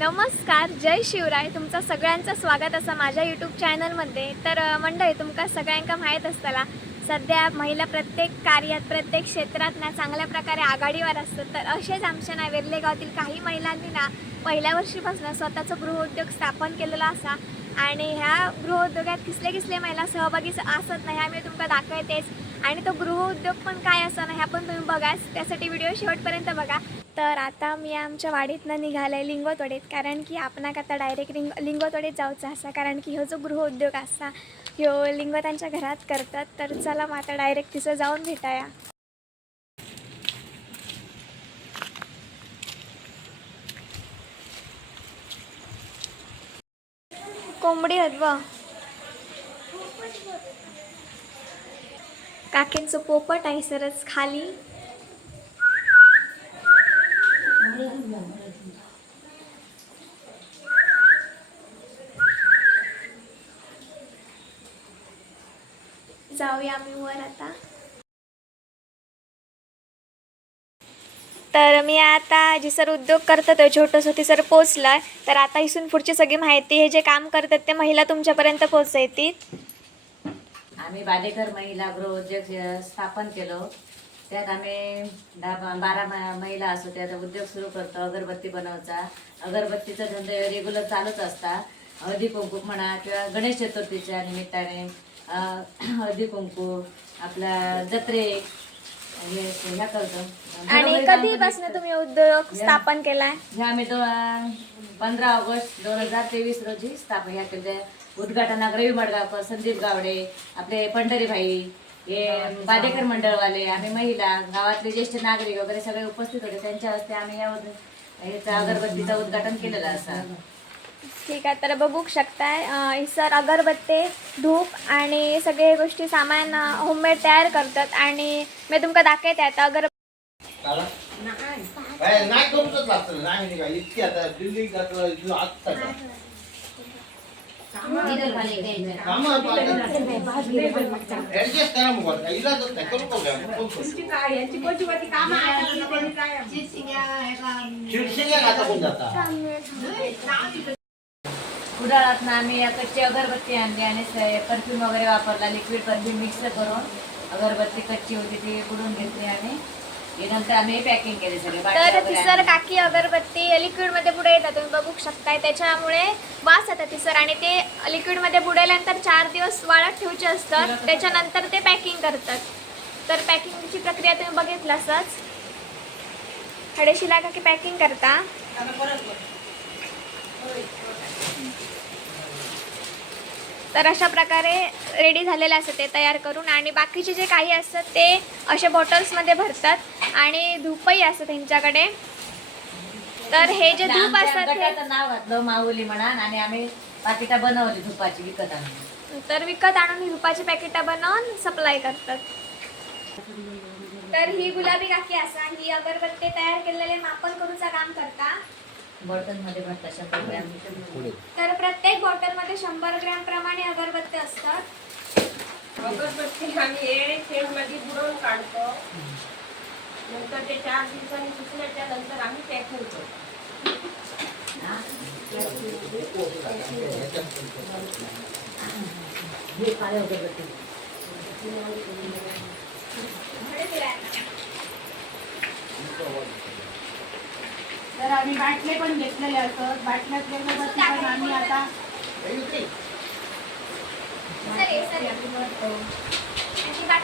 नमस्कार जय शिवराय. तुमचं सगळ्यांचं स्वागत असं माझ्या यूट्यूब चॅनलमध्ये तर मंडळी तुमका सगळ्यांका माहीत असताना सध्या महिला प्रत्येक कार्यात प्रत्येक क्षेत्रात ना चांगल्या प्रकारे आघाडीवर असतात. तर असेच आमच्या ना वेर्ले गावातील काही महिलांनी ना पहिल्या वर्षीपासून स्वतःचं गृहउद्योग स्थापन केलेला असा. आणि ह्या गृहउद्योगात किसले किसले महिला सहभागी असत नाही ह्या मी तुमका दाखवतेच. आणि तो गृहउद्योग पण काय असं ना ह्या पण तुम्ही बघाच. त्यासाठी व्हिडिओ शेवटपर्यंत बघा. तर आता मी आमच्या वाडीतनं निघाले लिंगोतोडेत कारण की आपणाक आता डायरेक्ट लिंग लिंगोतोडेत जाऊचा असा. कारण की ह्यो जो गृहउद्योग असा ह्यो लिंगोतांच्या घरात करतात. तर चला मग आता डायरेक्ट तिथं जाऊन भेटाया. कोंबडी आहेत व काकींचं पोपट आहे सरच खाली. जाऊया आम्ही वर आता. तर मी आता जी सर उद्योग करतात छोटंसं ते सर पोचलाय तर आता इथून पुढची सगळी माहिती हे जे काम करतात ते महिला तुमच्यापर्यंत पोचवतील आम्ही बालेकर महिला गृहउद्योग स्थापन केलो त्यात आम्ही दहा बारा महिला असो त्यात उद्योग सुरू करतो अगरबत्ती बनवचा अगरबत्तीचा धंदा रेग्युलर चालूच असता हळदी कुंकू म्हणा किंवा गणेश चतुर्थीच्या निमित्ताने हळदी कुंकू आपला जत्रे हे ह्या करतो. आणि कधीपासून तुम्ही उद्योग स्थापन केलाय? हे आम्ही दो पंधरा ऑगस्ट दोन हजार तेवीस रोजी स्थापन ह्या केले उद्घाटनाक रवी मडगावकर संदीप गावडे आपले पंढरी भाई हे बादेकर मंडळवाले आम्ही महिला गावातले ज्येष्ठ नागरिक वगैरे सगळे उपस्थित होते. त्यांच्या हस्ते आम्ही या उद- ह्याचं अगरबत्तीचं उद्घाटन केलेलं असा. ठीक आहे तर बघू शकताय सर अगरबत्ते धूप आणि सगळे गोष्टी सामान होममेड तयार करतात आणि मी तुमका दाखवते आता अगर नाही. कुडाळात आम्ही या कच्ची अगरबत्ती आणली आणि परफ्यूम वगैरे वापरला. लिक्विड परफ्यूम मिक्स करून अगरबत्ती कच्ची होती ती बुडून घेतली आम्ही. हे नंतर आम्ही पॅकिंग केले सगळे बाटल्या तर तिसर. काकी अगरबत्ती लिक्विडमध्ये पुढे येतात तुम्ही बघू शकताय त्याच्यामुळे वास येतात तिसर. आणि ते लिक्विडमध्ये बुडवल्यानंतर चार दिवस वाळत ठेवचे असतात. त्याच्यानंतर ते पॅकिंग करतात. तर पॅकिंगची प्रक्रिया तुम्ही बघितलं असंच. हडेशीला काकी पॅकिंग करता. तर अशा प्रकारे रेडी झालेले असतात ते तयार करून आणि बाकीचे जे काही असतात ते अशा बॉटल्समध्ये भरतात आणि धूपही असतं त्यांच्याकडे. तर हे जे धूप असतात हे नाव घातलं माऊली म्हणून आणि आम्ही पाकिटा बनवली धुपाची विकत तर विकत आणून ही धुपाची पॅकेटा बनवून सप्लाय करतात. तर ही गुलाबी काकी असा ही अगरबत्ती तयार केलेले मापन करूचा काम करता. बर्तनमध्ये भरत अशा प्रकारे तर प्रत्येक बॉटलमध्ये शंभर ग्रॅम प्रमाणे अगरबत्ती असतात. अगरबत्ती आम्ही हे बुडवून काढतो. नंतर ते चार दिवसांनी सुकल्याच्या नंतर आम्ही पॅकिंग करतो हे काळे अगरबत्ती. तर आम्ही बाटले पण घेतलेले असत बाटल्यातले अगरबत्ती पण आम्ही आता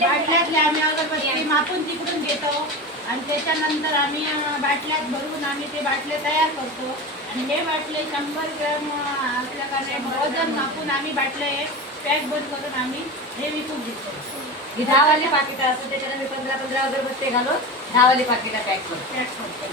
बाटल्यातले आम्ही अगरबत्ती मापून तिकडून घेतो. आणि त्याच्यानंतर आम्ही बाटल्यात भरून आम्ही ते बाटले तयार करतो. आणि हे बाटले शंभर ग्रॅम असल्याकारणे वजन मापून आम्ही बाटले पॅक बंद करून आम्ही हे विकून ही दहावाली पाकिटं असतात त्याच्यात आम्ही पंधरा पंधरा अगरबत्ती घालून दहावाली पाकिटं पॅक करतो. पॅक करतो.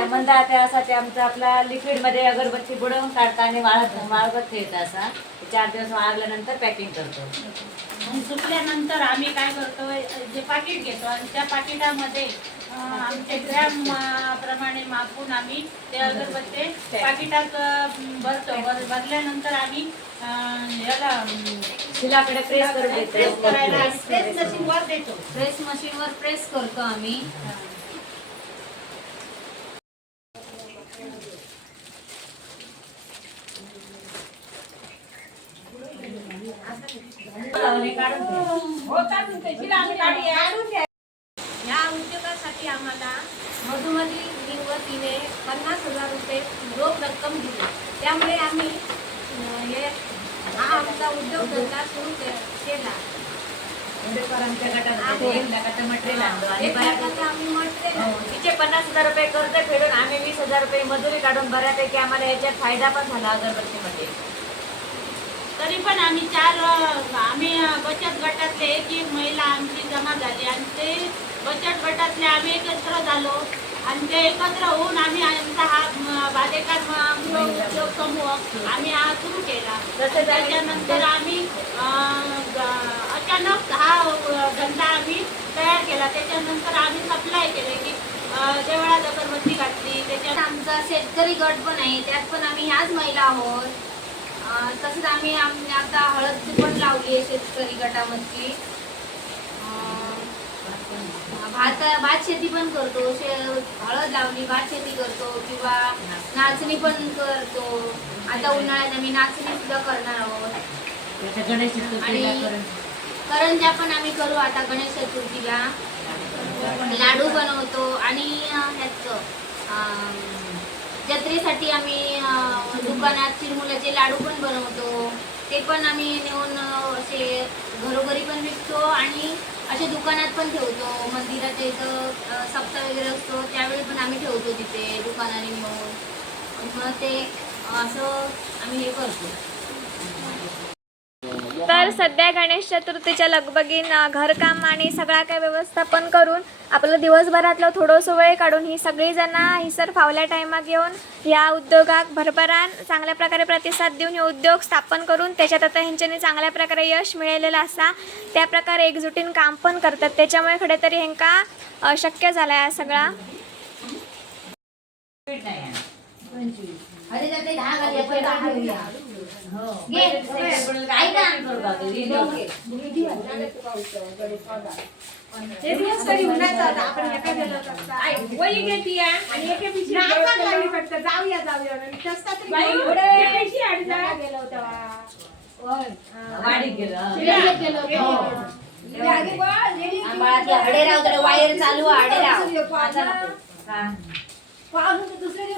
म्हणता त्यासाठी आमचा आपला लिक्विडमध्ये अगरबत्ती बुडवून काढता आणि वाळत वाळवत ठेवता असा चार दिवस वाळल्यानंतर पॅकिंग करतो मग सुकल्यानंतर आम्ही काय करतो जे पाकिट घेतो आणि त्या पाकिटामध्ये आमच्या ग्रॅम प्रमाणे मापून आम्ही ते अगरबत्ते पाकिटात भरतो भरल्यानंतर आम्ही याला प्रेस करून प्रेस करायला देतो प्रेस मशीनवर देतो. प्रेस मशीनवर प्रेस करतो आम्ही. या उद्योगासाठी आम्हाला मधुमती लिंग तिने पन्नास हजार रुपये रोख रक्कम दिली. त्यामुळे आम्ही हे हा आमचा उद्योगधंदा सुरू केला. हो, तिचे पन्नास हजार रुपये कर्ज फेडून आम्ही वीस हजार रुपये मजुरी काढून बऱ्यापैकी आम्हाला याच्यात फायदा पण झाला अगरबत्तीमध्ये. तरी पण आम्ही चार आम्ही बचत गटातले एक एक महिला आमची जमा झाली आणि ते बचत गटातले आम्ही एकत्र झालो. आणि ते एकत्र होऊन आम्ही आमचा हा म, बालेकर म, गृह उद्योग समूह आम्ही हा सुरू केला. त्याच्यानंतर आम्ही अचानक हा धंदा आम्ही तयार केला. त्याच्यानंतर आम्ही सप्लाय केले की देवळात अगरबत्ती घातली. त्याच्यात आमचा शेतकरी गट पण आहे. त्यात पण आम्ही ह्याच महिला आहोत. तसंच आम्ही आम्ही आता हळद पण लावली आहे शेतकरी गटामधली. अं, भात भात शेती पण करतो. शे हळद लावली भात शेती करतो किंवा नाचणी पण करतो. आता उन्हाळ्यात आम्ही नाचणी सुद्धा करणार आहोत. गणेश चतुर्थीला करंजा पण आम्ही करू आता गणेश चतुर्थीला. लाडू बनवतो आणि ह्याचं जत्रेसाठी आम्ही दुकानात चिरमुल्याचे लाडू पण बनवतो. ते पण आम्ही नेऊन असे घरोघरी पण विकतो आणि असे दुकानात पण ठेवतो. मंदिराच्या इथं सप्ताह वगैरे असतो त्यावेळी पण आम्ही ठेवतो तिथे दुकानाने नेऊन. मग ते असं आम्ही हे करतो. तर सध्या गणेश चतुर्थीच्या लगबगीन घरकाम आणि सगळा काय व्यवस्थापन करून आपलं दिवसभरातलं थोडंसं वेळ काढून ही सगळी जण ही सर फावल्या टायमाक येऊन या उद्योगाक भरभरान चांगल्या प्रकारे प्रतिसाद देऊन हे उद्योग स्थापन करून त्याच्यात आता ह्यांच्यानी चांगल्या प्रकारे यश मिळालेलं असा त्या प्रकारे एकजुटीन काम पण करतात. त्याच्यामुळे खडे तरी ह्यांका शक्य झाला हा सगळा. अरे त्यात दहा घाली, आपण दहा घेऊया. हो. घे. पण काय काय करू का ते? दिवस तरी उन्हाचा होता. आपण एका गेलो होतो. आई, वही घेती आहे आणि एके पिशवी जाऊया जाऊया बाई, एके पिशवी आणि जा. वाडीत गेलं लेडीज गेलो हो. होतो. आंबाळातले हडेराव तर वायर चालू हडेराव. हा.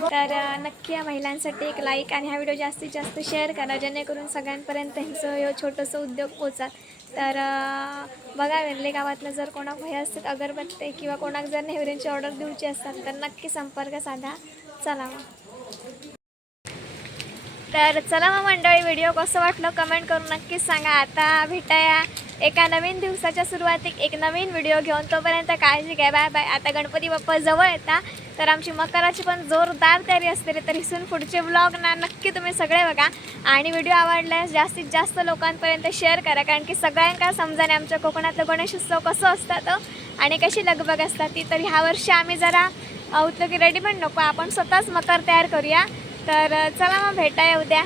तर नक्की या महिलांसाठी एक लाईक आणि हा व्हिडिओ जास्तीत जास्त शेअर करा जेणेकरून सगळ्यांपर्यंत ह्यांचं हे छोटंसं उद्योग पोचाल तर बघा वेर्ले गावातनं जर कोणाक भय असतात अगरबत्ते किंवा कोणाक जर नेहरींची ऑर्डर देऊची असतात तर नक्की संपर्क साधा. चला मग. तर चला मग मंडळी व्हिडिओ कसं वाटलं कमेंट करून नक्कीच सांगा. आता भेटाया. एका नवीन दिवसाच्या सुरुवातीक एक नवीन व्हिडिओ घेऊन तोपर्यंत काळजी घ्या. Bye bye. आता गणपती बाप्पा जवळ येतात तर आमची मकराची पण जोरदार तयारी असते तर इथून पुढचे ब्लॉग ना नक्की तुम्ही सगळे बघा. आणि व्हिडिओ आवडल्यास जास्तीत जास्त लोकांपर्यंत शेअर करा कारण की सगळ्यांका समजाने आमच्या कोकणातलं गणेशोत्सव कसं असतं आणि कशी लगबग असतात ती तर ह्या वर्षी आम्ही जरा अ, उतलो की रेडीमेड नको. आपण स्वतःच मकर तयार करूया. तर चला मग भेटाया उद्या